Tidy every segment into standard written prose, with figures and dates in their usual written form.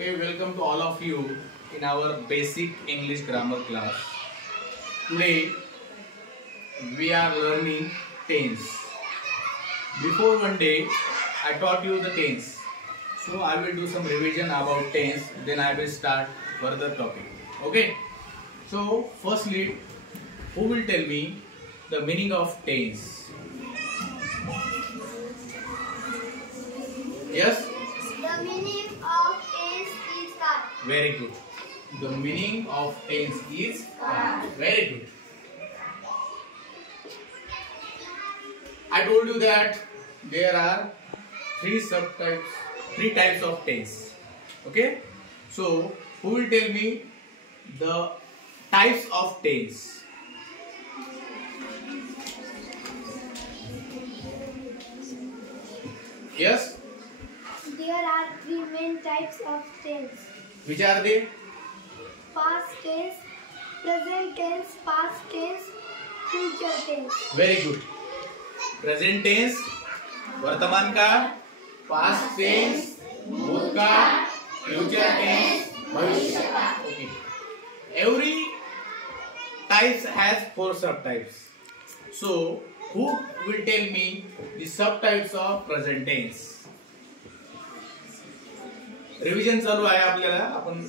Okay, welcome to all of you in our basic English grammar class. Today we are learning tense. Before one day I taught you the tense. So I will do some revision about tense, then I will start further topic. Okay? So firstly, who will tell me the meaning of tense? Yes? The meaning of tense is cut. Very good. The meaning of tense is cut. Very good. I told you that there are three types of tense. Okay? So, who will tell me the types of tense? Yes? There are three main types of tense. Which are they? Past tense, present tense, past tense, future tense. Very good. Present tense, वर्तमान काळ, past tense, भूतकाळ, future tense, भविष्य काळ. Okay. Every type has 4 subtypes. So, who will tell me the subtypes of present tense? Revision चालू आहे आपल्याला. आपण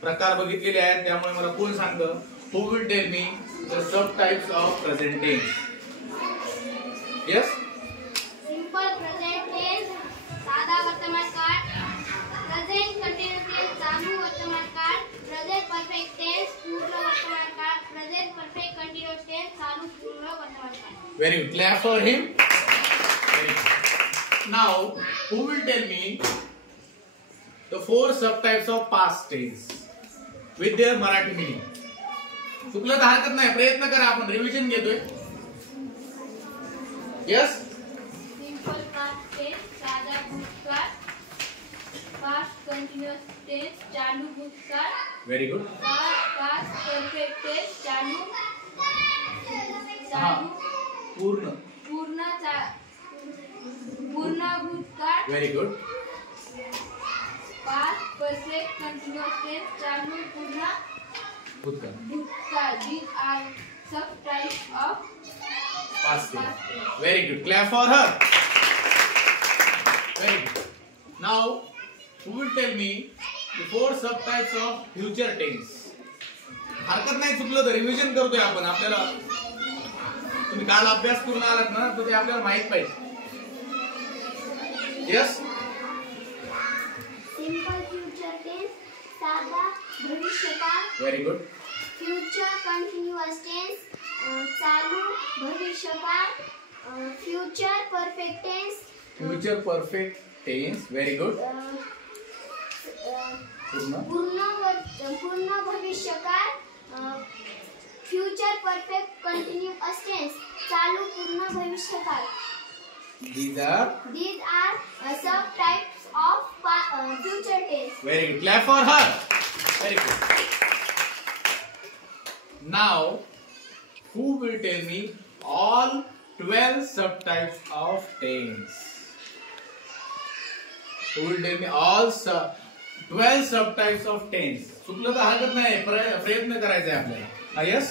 प्रकार बघितलेले आहेत, त्यामुळे मला कोण सांगतं? Who will tell me the subtypes of present tense? Yes? Simple present tense, साधा वर्तमान काळ, present continuous tense, चालू वर्तमान काळ, present perfect tense, पूर्ण वर्तमान काळ, present perfect continuous tense, चालू पूर्ण वर्तमान काळ. Very good. Clap for him. Very good. Now, who will tell me the 4 subtypes of past tense with their Marathi meaning? चुकलं तर हरकत नाही, प्रयत्न करा. आपण रिव्हिजन घेतोय. Yes? Simple past tense, साधा भूतकाळ, past continuous tense, चालू भूतकाळ, Very good. past perfect tense, चालू पूर्ण भूतकाळ, Very good. past perfect continuous tense, चालू पूर्ण भूतकाळ. भूतकाळ. These are subtypes of Past tense. Very good. Clap for her. Very good. Now, who will tell me the 4 subtypes of future tense? हरकत नाही, चुकलं तर रिव्हिजन करतोय आपण. आपल्याला तुम्ही काल अभ्यास करून आलात ना, तर ते आपल्याला माहित पाहिजे. Yes? simple future tense, साधा भविष्यकाळ. Very good. Future continuous tense, चालू भविष्यकाळ. Future perfect tense, Future perfect tense. Very good. पूर्ण भविष्यकाळ. Future perfect continuous tense, चालू पूर्ण भविष्यकाळ. These are subtypes of future tense. very good. Clap for her. Very good. Now, who will tell me all 12 subtypes of tense? Who will tell me all 12 subtypes of tense? चुकलं तर हरकत नाही, प्रयत्न करायचा आहे आपल्याला. Yes?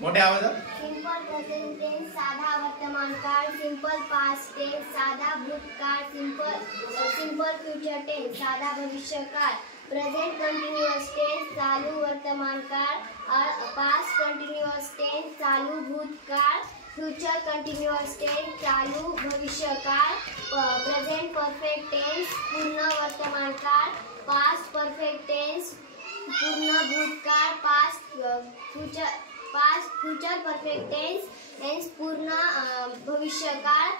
मोठ्या आवाजात. सिंपल प्रेझेंट टेन्स, साधा वर्तमान काळ. सिंपल पास्ट टेन्स, साधा भूतकाळ. सिंपल फ्युचर टेन्स, साधा भविष्यकाळ. प्रेझेंट कंटिन्युअस टेन्स, चालू वर्तमान काळ. पास्ट कंटिन्युअस टेन्स, चालू भूतकाळ. फ्युचर कंटिन्युअस टेन्स, चालू भविष्यकाळ. प्रेझेंट परफेक्ट टेन्स, पूर्ण वर्तमान काळ. पास्ट परफेक्ट टेन्स, पूर्ण भूतकाळ. फ्युचर परफेक्ट टेन्स, पूर्ण भविष्यकाळ.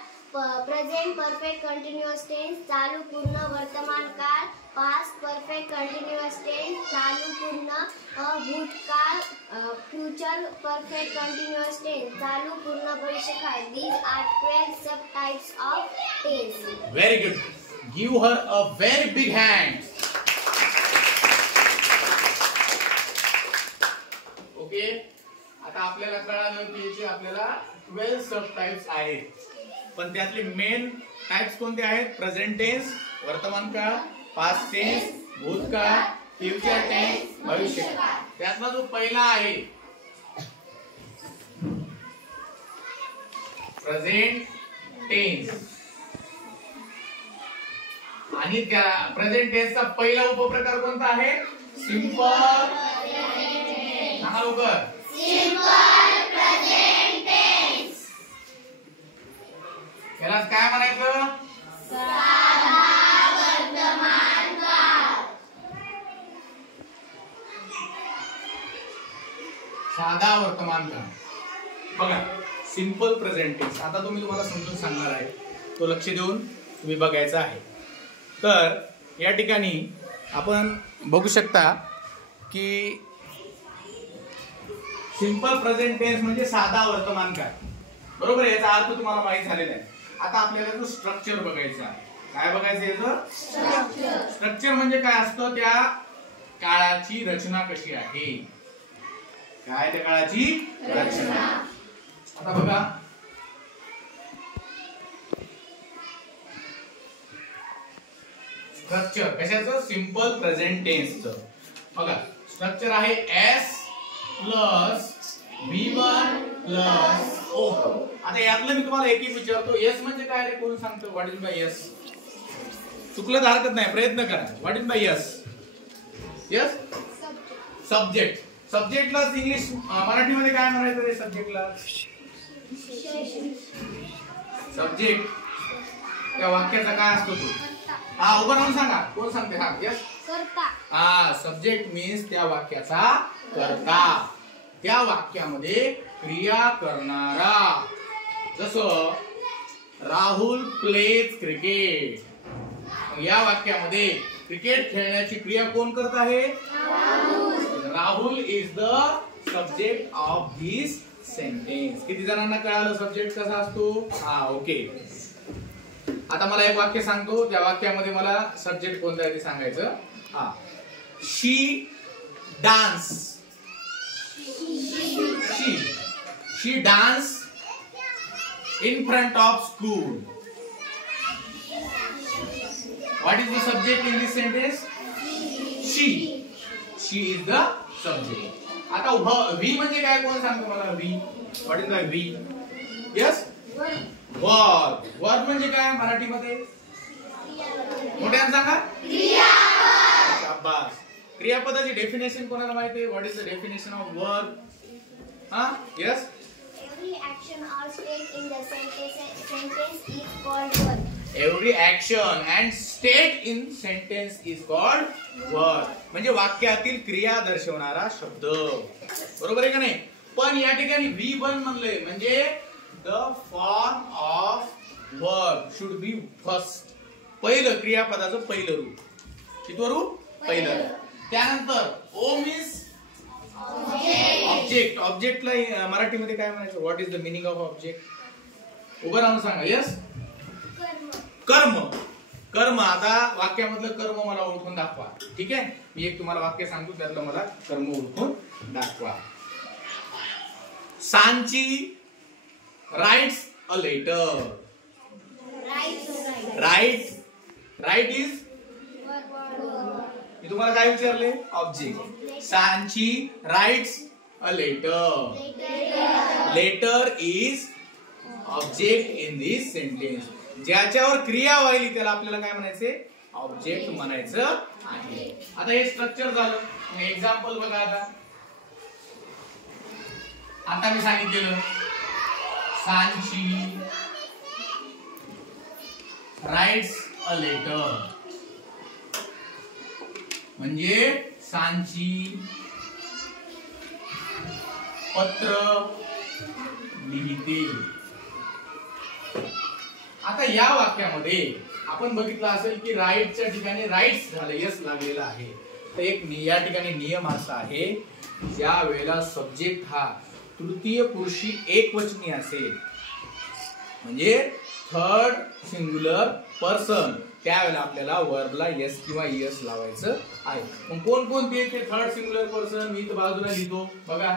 प्रेझेंट परफेक्ट कंटिन्युअस टेन्स, चालू पूर्ण वर्तमान काळ. पास्ट परफेक्ट कंटिन्युअस टेन्स, चालू पूर्ण भूतकाळ. फ्युचर परफेक्ट कंटिन्युअस टेन्स, चालू पूर्ण भविष्यकाळ. These are 12 subtypes of tense. Very good. Give her a very big hand. Okay. आता आपल्याला कळालं की याचे आपल्याला 12 सबटाइप्स आहेत. पण त्यातले मेन टाइप्स कोणते आहेत? प्रेझेंट टेन्स वर्तमान काळ, पास्ट टेन्स, भूतकाळ, फ्युचर टेन्स, भविष्यकाळ. त्यातला जो पहिला आहे प्रेझेंट टेन्स, आणि त्या प्रेझेंट टेन्सचा पहिला उपप्रकार कोणता आहे? सिंपल. सांगा लवकर. Simple present tense. याला काय म्हणायचं? साधा वर्तमान काळ. साधा वर्तमान काळ. बघा सिंपल प्रेझेंट टेन्स आता तुम्हाला समजून सांगणार आहे, तो लक्ष देऊन तुम्ही बघायचा आहे. तर या ठिकाणी आपण बघू शकता की सिंपल प्रेझेंट टेन्स म्हणजे साधा वर्तमान काळ, बरोबर. याचा अर्थ तुम्हाला माहित झालेला आहे. आता आपल्याला जो स्ट्रक्चर बघायचा आहे. काय बघायचं याचं? स्ट्रक्चर म्हणजे काय असतं? त्या काळाची रचना कशी आहे, काय त्या काळाची रचना. आता बघा स्ट्रक्चर कशाचं? सिंपल प्रेझेंट टेन्सचं. बघा स्ट्रक्चर आहे S plus V1 plus O. आता यातलं मी तुम्हाला एक विचारतो, S म्हणजे काय रे? कोण सांगतो? What is by S? चुकलं तर हरकत नाही, प्रयत्न करा. What is by S? Yes subject. सब्जेक्टला इंग्लिश मराठीमध्ये काय म्हणायचं रे सब्जेक्टला? सब्जेक्ट त्या वाक्याचा काय असतो तो? हा उभं राहून सांगा, कोण सांगते? हा यस कर्ता. हा सब्जेक्ट मीन्स त्या वाक्याचा कर्ता, त्या वाक्यामध्ये क्रिया करणारा. जसं राहुल प्लेज क्रिकेट, या वाक्यामध्ये क्रिकेट खेळण्याची क्रिया कोण करत आहे? Rahul is the subject of this sentence. किती जणांना कळालं सब्जेक्ट कसा असतो? हा ओके. आता मला एक वाक्य सांगतो, त्या वाक्यामध्ये मला सब्जेक्ट कोणता आहे ते सांगायचं. हा she dance. She dance in front of school. What is the subject in this sentence? She is the subject. आता व्ही म्हणजे काय? कोण सांगतो मला V? What is the V? Yes verb. Verb म्हणजे काय मराठीमध्ये? मोठ्यानं सांगा. क्रियापद. शाबास. क्रियापदाची डेफिनेशन कोणाला माहिती आहे? What is the definition of verb? हा yes Every action or state in the sentence is called verb. Every action and state in sentence is called verb. म्हणजे वाक्यातील क्रिया दर्शवणारा शब्द, बरोबर आहे का नाही? पण या ठिकाणी V1 म्हणलंय म्हणजे the form of verb should be first. पहिलं क्रियापदाचं पहिलं रूप. किती रूप? पहिलं. त्यानंतर O मीन्स ऑब्जेक्ट. ऑब्जेक्टला मराठीमध्ये काय म्हणायचं? What is the meaning of object? उभं राहून सांगा. यस कर्म. कर्म. आता वाक्यामधलं कर्म मला ओळखून दाखवा. ठीक आहे, मी एक तुम्हाला वाक्य सांगतो, त्यातलं मला कर्म ओळखून दाखवा. Sanchi writes a letter. Write is, मी तुम्हाला काय विचारले? Object. Sanchi writes a letter. Letter is object in this sentence. ज्याच्यावर क्रिया व्हायली त्याला आपल्याला काय म्हणायचे? ऑब्जेक्ट म्हणायचं आहे. आता हे स्ट्रक्चर झालं. एक्झाम्पल बघा. आता मी सांगितलेलं सांची राइट्स अ लेटर म्हणजे सांची पत्र लिहिते. आता या वाक्यामध्ये आपण बघितलं असेल की राईटच्या ठिकाणी राईट्स झालं, यस लागलेला आहे. तर एक या ठिकाणी नियम असा आहे, ज्या वेळेला सब्जेक्ट हा तृतीय पुरुषी एकवचनी असेल म्हणजे थर्ड सिंग्युलर पर्सन, त्यावेळेला आपल्याला वर्बला यस किंवा यस लावायचं आहे. मग कोण कोणते ते थर्ड सिंग्युलर पर्सन? मी इथं बाजूला लिहितो बघा.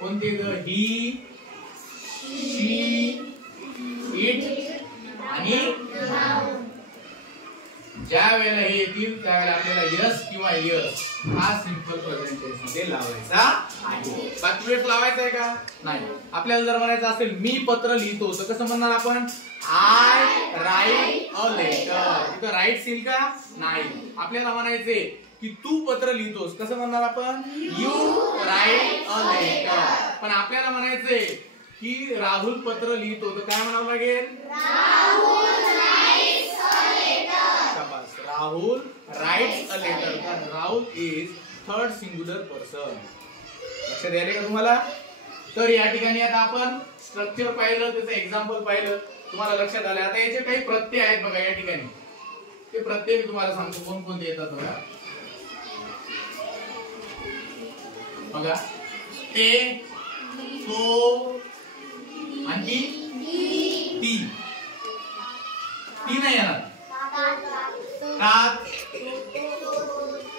कोणते? ही, शी, इट आणि ज्या वेळेला हे येतील त्यावेळेला आपल्याला यस किंवा यस हा सिंपल प्रेझेंट टेन्स मध्ये लावायचा आहे. बाकी वेळेस लावायचा आहे का नाही. आपल्याला जर म्हणायचं असेल मी पत्र लिहितो तर कसं म्हणणार आपण आय राईट अ लेटर. तिथं राईट येईल का नाही. आपल्याला म्हणायचे की तू पत्र लिहितोस कसं म्हणणार आपण यू राईट अ लेटर. पण आपल्याला म्हणायचे की राहुल पत्र लिहितो तर काय म्हणावं लागेल राहुल राइट्स अ लेटर. कारण Rahul is third singular person. लक्षात आले का तुम्हाला. तर या ठिकाणी आता आपण स्ट्रक्चर पाहिलं त्याचं एक्झाम्पल पाहिलं तुम्हाला लक्षात आलं. आता याचे काही प्रत्यय आहेत बघा या ठिकाणी. ते प्रत्यय मी तुम्हाला सांगतो कोणकोणते येतात बघा. बघा ते तो आणखी ती ती नाही येणार.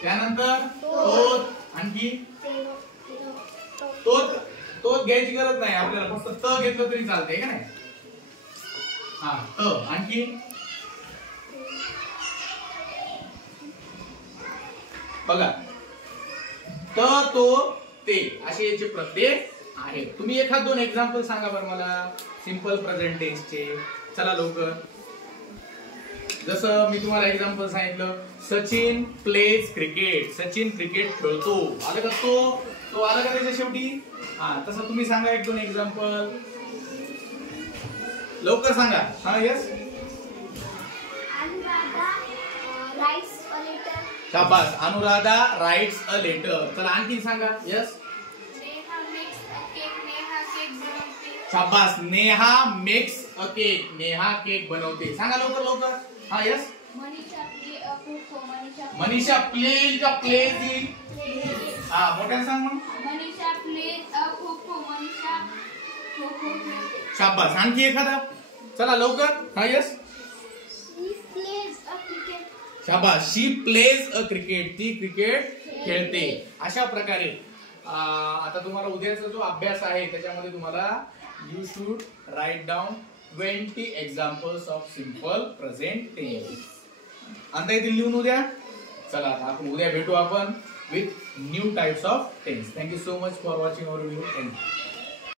त्यानंतर तोच आणखी तोच घ्यायची गरज नाही आपल्याला फक्त त घेतलं तरी चालतंय का नाही. हा त आणखी बघा त तो ते असे याचे प्रत्यय आहेत. तुम्ही एखाद दोन एक्झाम्पल सांगा बरं मला सिंपल प्रेझेंट टेन्सचे. चला लवकर. जसं मी तुम्हाला एक्झाम्पल सांगितलं Sachin pledge cricket. Sachin cricket खेळतो. आलं का तो आलं का त्याच्या शेवटी. हा तसं तुम्ही सांगा एक दोन एक्झाम्पल लवकर सांगा. हा यस शाबास अनुराधा राइट्स अ लेटर. चला आणखी सांगा. यस शाबास Neha makes a cake. Neha cake बनवते. सांगा लवकर लवकर. हा यस मनीषा प्लेज का प्लेज. हा मोठ्याने सांग मग. Manisha plays a kho-kho. मनीषा खो-खो खेळते. शाबास आणखी एखादा. चला लवकर. हा yes she plays a cricket. शाबास शी प्लेज अ क्रिकेट. ती क्रिकेट खेळते. अशा प्रकारे आता तुम्हाला उद्याचा जो अभ्यास आहे त्याच्यामध्ये तुम्हाला you should write down 20 examples of simple present tense. आणता येतील लिहून उद्या. चला आता आपण उद्या भेटू आपण with new types of tense. Thank you so much for watching our video. Thank you.